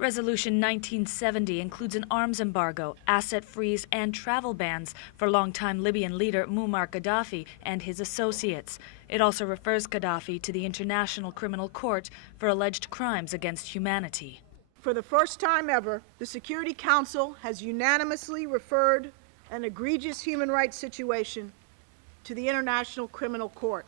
Resolution 1970 includes an arms embargo, asset freeze, and travel bans for longtime Libyan leader Muammar Gaddafi and his associates. It also refers Gaddafi to the International Criminal Court for alleged crimes against humanity. For the first time ever, the Security Council has unanimously referred an egregious human rights situation to the International Criminal Court.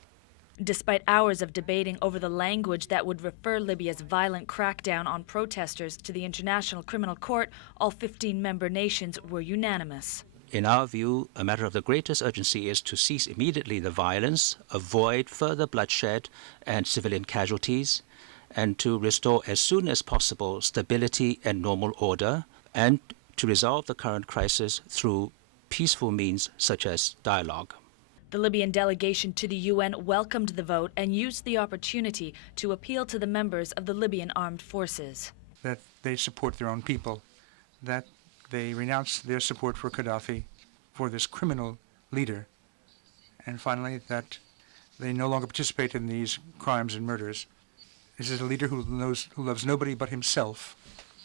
Despite hours of debating over the language that would refer Libya's violent crackdown on protesters to the International Criminal Court, all 15 member nations were unanimous. In our view, a matter of the greatest urgency is to cease immediately the violence, avoid further bloodshed and civilian casualties, and to restore as soon as possible stability and normal order, and to resolve the current crisis through peaceful means such as dialogue. The Libyan delegation to the UN welcomed the vote and used the opportunity to appeal to the members of the Libyan armed forces. That they support their own people, that they renounce their support for Qaddafi, for this criminal leader, and finally that they no longer participate in these crimes and murders. This is a leader who loves nobody but himself.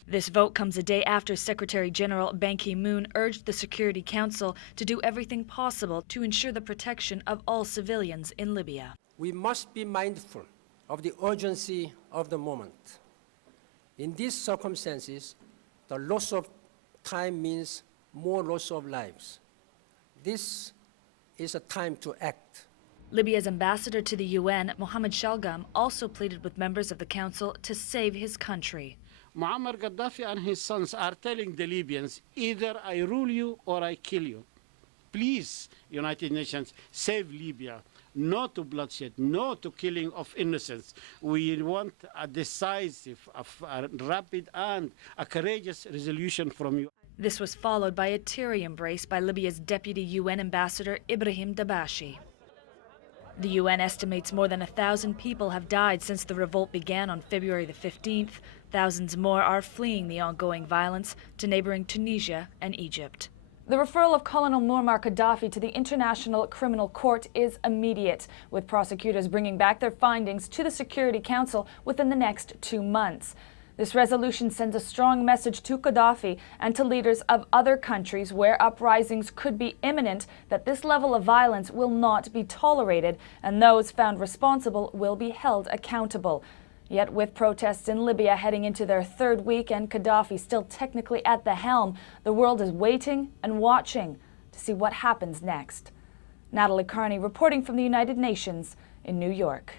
This vote comes a day after Secretary General Ban Ki-moon urged the Security Council to do everything possible to ensure the protection of all civilians in Libya. We must be mindful of the urgency of the moment. In these circumstances, the loss of time means more loss of lives. This is a time to act. Libya's ambassador to the UN, Mohammed Shalgam, also pleaded with members of the Council to save his country. Muammar Gaddafi and his sons are telling the Libyans, either I rule you or I kill you. Please, United Nations, save Libya. No to bloodshed, no to killing of innocents. We want a decisive, a rapid and a courageous resolution from you. This was followed by a teary embrace by Libya's Deputy UN Ambassador Ibrahim Dabashi. The UN estimates more than 1,000 people have died since the revolt began on February the 15th. Thousands more are fleeing the ongoing violence to neighboring Tunisia and Egypt. The referral of Colonel Muammar Gaddafi to the International Criminal Court is immediate, with prosecutors bringing back their findings to the Security Council within the next 2 months. This resolution sends a strong message to Qaddafi and to leaders of other countries where uprisings could be imminent that this level of violence will not be tolerated and those found responsible will be held accountable. Yet with protests in Libya heading into their 3rd week and Qaddafi still technically at the helm, the world is waiting and watching to see what happens next. Natalie Carney reporting from the United Nations in New York.